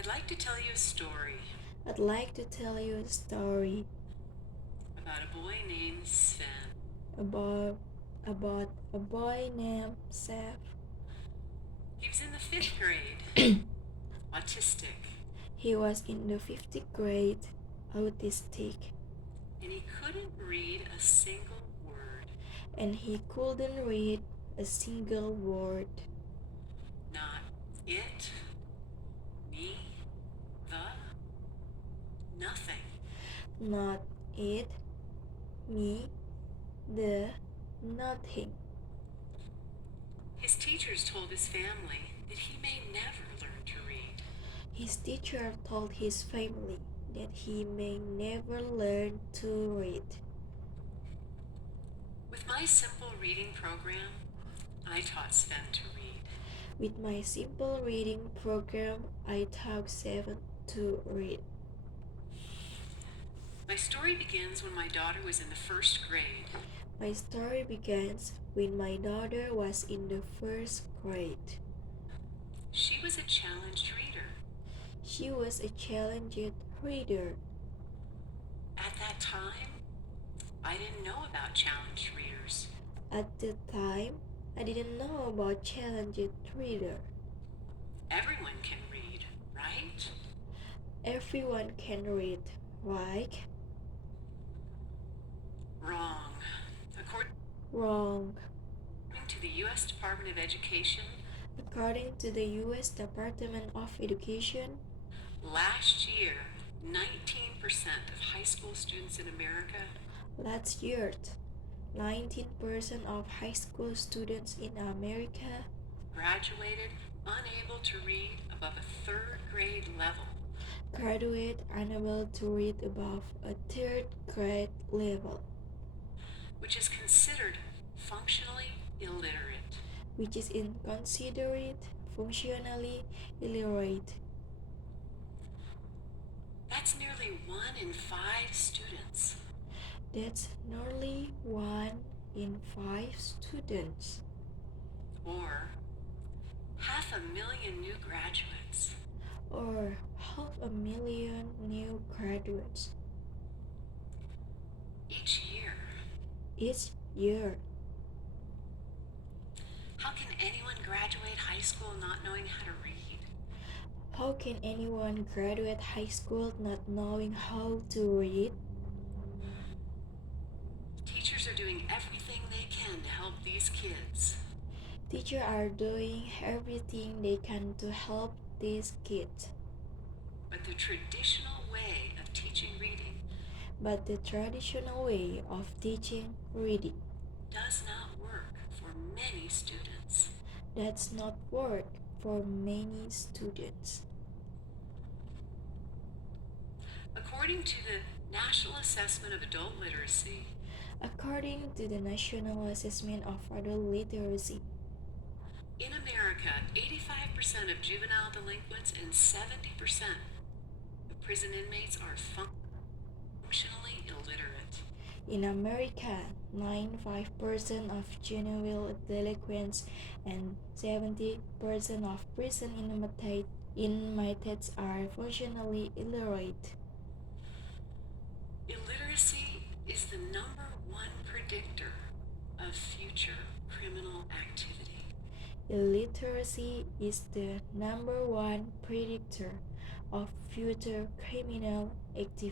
I'd like to tell you a story I'd like to tell you a story about a boy named Sven. about about a boy named Seth. He was in the fifth grade, autistic, He was in the fifth grade, autistic, and he couldn't read a single word. and he couldn't read a single word. Not it, me, the, nothing. Not it, me, the, nothing. His teachers told his family that he may never learn to read. His teacher told his family that he may never learn to read. With my simple reading program, I taught Sven to read. With my simple reading program, I taught Sven to read. My story begins when my daughter was in the first grade. My story begins when my daughter was in the first grade. She was a challenged reader. She was a challenged reader. At that time, I didn't know about challenged readers. At the time, I didn't know about challenged reader. Everyone can read, right? Everyone can read, right? Wrong. According Wrong. to the U.S. Department of Education, According to the U.S. Department of Education, last year, 19% of high school students in America last year, 19% of high school students in America graduated unable to read above a third grade level. graduate unable to read above a third grade level, Which is considered functionally illiterate. which is considered functionally illiterate. That's nearly 1 in 5 students. That's nearly 1 in 5 students, Or 500,000 new graduates. or 500,000 new graduates Each year. each year. How can anyone graduate high school not knowing how to read? How can anyone graduate high school not knowing how to read? Teachers are doing everything they can to help these kids. Teachers are doing everything they can to help these kids. But the traditional way of teaching reading But the traditional way of teaching reading does not work for many students. does not work for many students. According to the National Assessment of Adult Literacy, According to the National Assessment of Adult Literacy, in America, 85% of juvenile delinquents and 70% of prison inmates are functionally illiterate. in America, 95% of juvenile delinquents and 70% of prison inmates are functionally illiterate. Illiteracy is the number one predictor of future criminal activity. Illiteracy is the number one predictor of future criminal activity.